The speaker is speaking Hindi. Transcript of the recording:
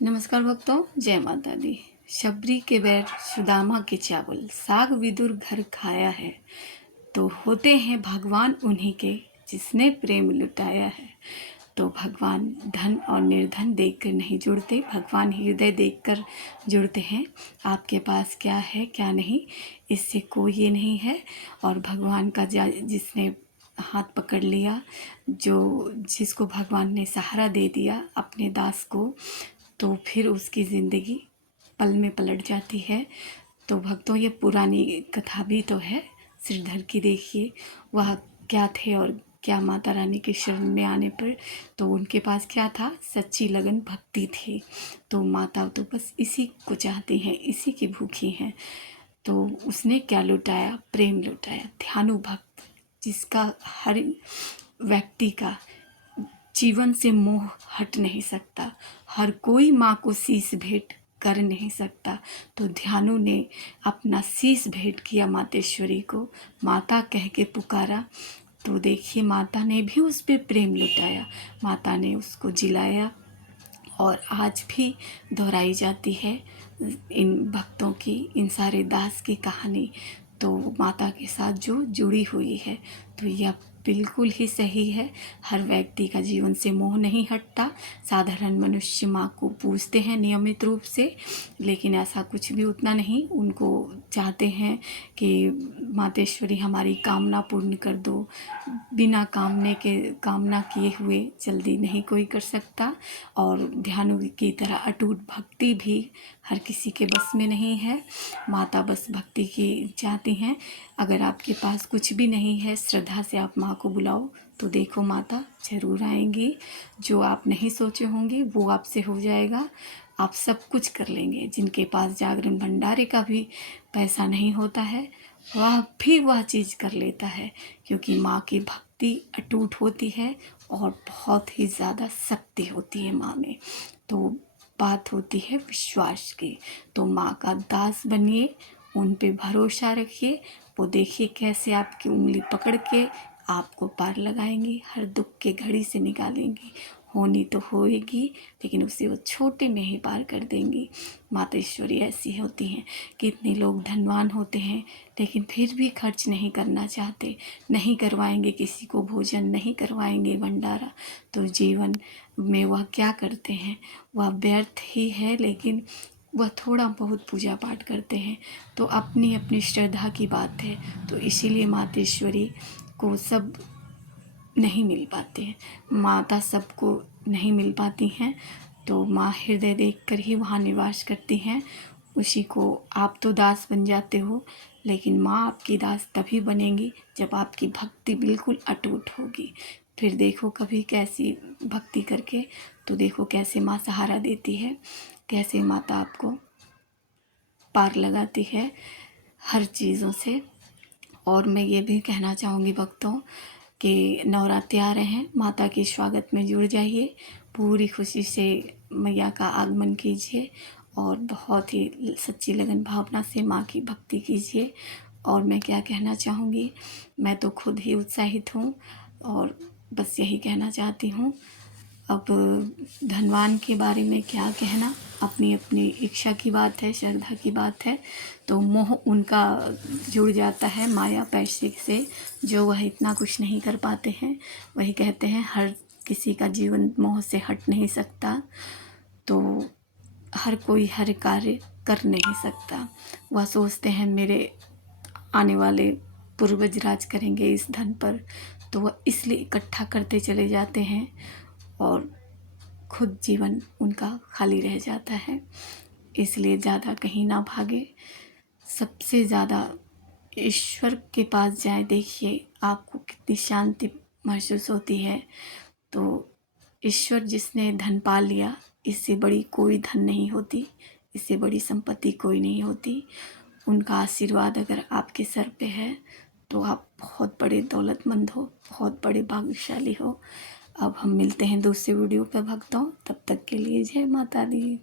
नमस्कार भक्तों, जय माता दी। शबरी के बैर सुदामा के चावल, साग विदुर घर खाया है। तो होते हैं भगवान उन्हीं के, जिसने प्रेम लुटाया है। तो भगवान धन और निर्धन देखकर नहीं जुड़ते, भगवान हृदय देखकर जुड़ते हैं। आपके पास क्या है क्या नहीं, इससे कोई ये नहीं है। और भगवान का जिसने हाथ पकड़ लिया, जिसको भगवान ने सहारा दे दिया अपने दास को, तो फिर उसकी ज़िंदगी पल में पलट जाती है। तो भक्तों, ये पुरानी कथा भी तो है। श्रीधर की देखिए, वह क्या थे और क्या माता रानी के शरण में आने पर तो उनके पास क्या था, सच्ची लगन भक्ति थी। तो माता तो बस इसी को चाहती हैं, इसी की भूखी हैं। तो उसने क्या लुटाया, प्रेम लुटाया। ध्यानु भक्त, जिसका हर व्यक्ति का जीवन से मोह हट नहीं सकता, हर कोई माँ को शीश भेंट कर नहीं सकता। तो ध्यानु ने अपना शीश भेंट किया मातेश्वरी को, माता कह के पुकारा। तो देखिए, माता ने भी उस पर प्रेम लुटाया, माता ने उसको जिलाया। और आज भी दोहराई जाती है इन भक्तों की, इन सारे दास की कहानी तो माता के साथ जो जुड़ी हुई है। तो यह बिल्कुल ही सही है। हर व्यक्ति का जीवन से मोह नहीं हटता। साधारण मनुष्य माँ को पूजते हैं नियमित रूप से, लेकिन ऐसा कुछ भी उतना नहीं। उनको चाहते हैं कि मातेश्वरी हमारी कामना पूर्ण कर दो। बिना कामना किए हुए जल्दी नहीं कोई कर सकता। और ध्यानु की तरह अटूट भक्ति भी हर किसी के बस में नहीं है। माता बस भक्ति की चाहती हैं। अगर आपके पास कुछ भी नहीं है, श्रद्धा से आप माँ को बुलाओ तो देखो माता ज़रूर आएंगी। जो आप नहीं सोचे होंगे वो आपसे हो जाएगा। आप सब कुछ कर लेंगे। जिनके पास जागरण भंडारे का भी पैसा नहीं होता है, वह भी वह चीज़ कर लेता है, क्योंकि माँ की भक्ति अटूट होती है और बहुत ही ज़्यादा शक्ति होती है माँ में। तो बात होती है विश्वास की। तो माँ का दास बनिए, उन पे भरोसा रखिए। वो देखिए कैसे आपकी उंगली पकड़ के आपको पार लगाएंगी, हर दुख के घड़ी से निकालेंगी। होनी तो होएगी, लेकिन उसे वो छोटे में ही पार कर देंगी। मातेश्वरी ऐसी होती हैं। कितने लोग धनवान होते हैं, लेकिन फिर भी खर्च नहीं करना चाहते, नहीं करवाएंगे किसी को भोजन, नहीं करवाएंगे भंडारा। तो जीवन में वह क्या करते हैं, वह व्यर्थ ही है, लेकिन वह थोड़ा बहुत पूजा पाठ करते हैं। तो अपनी अपनी श्रद्धा की बात है। तो इसीलिए मातेश्वरी को सब नहीं मिल पाते हैं, माता सबको नहीं मिल पाती हैं। तो माँ हृदय देखकर ही वहाँ निवास करती हैं। उसी को आप तो दास बन जाते हो, लेकिन माँ आपकी दास तभी बनेंगी जब आपकी भक्ति बिल्कुल अटूट होगी। फिर देखो कभी कैसी भक्ति करके, तो देखो कैसे माँ सहारा देती है, कैसे माता आपको पार लगाती है हर चीज़ों से। और मैं ये भी कहना चाहूँगी भक्तों कि नवरात्रि आ रहे हैं, माता के स्वागत में जुड़ जाइए। पूरी खुशी से मैया का आगमन कीजिए और बहुत ही सच्ची लगन भावना से माँ की भक्ति कीजिए। और मैं क्या कहना चाहूँगी, मैं तो खुद ही उत्साहित हूँ और बस यही कहना चाहती हूँ। अब धनवान के बारे में क्या कहना, अपनी अपनी इच्छा की बात है, श्रद्धा की बात है। तो मोह उनका जुड़ जाता है माया पैसे से, जो वह इतना कुछ नहीं कर पाते हैं। वही कहते हैं हर किसी का जीवन मोह से हट नहीं सकता। तो हर कोई हर कार्य कर नहीं सकता। वह सोचते हैं मेरे आने वाले पूर्वज राज करेंगे इस धन पर, तो वह इसलिए इकट्ठा करते चले जाते हैं और खुद जीवन उनका खाली रह जाता है। इसलिए ज़्यादा कहीं ना भागे, सबसे ज़्यादा ईश्वर के पास जाए। देखिए आपको कितनी शांति महसूस होती है। तो ईश्वर जिसने धन पा लिया, इससे बड़ी कोई धन नहीं होती, इससे बड़ी संपत्ति कोई नहीं होती। उनका आशीर्वाद अगर आपके सर पे है तो आप बहुत बड़े दौलतमंद हो, बहुत बड़े भाग्यशाली हो। अब हम मिलते हैं दूसरे वीडियो पर भक्तों, तब तक के लिए जय माता दी।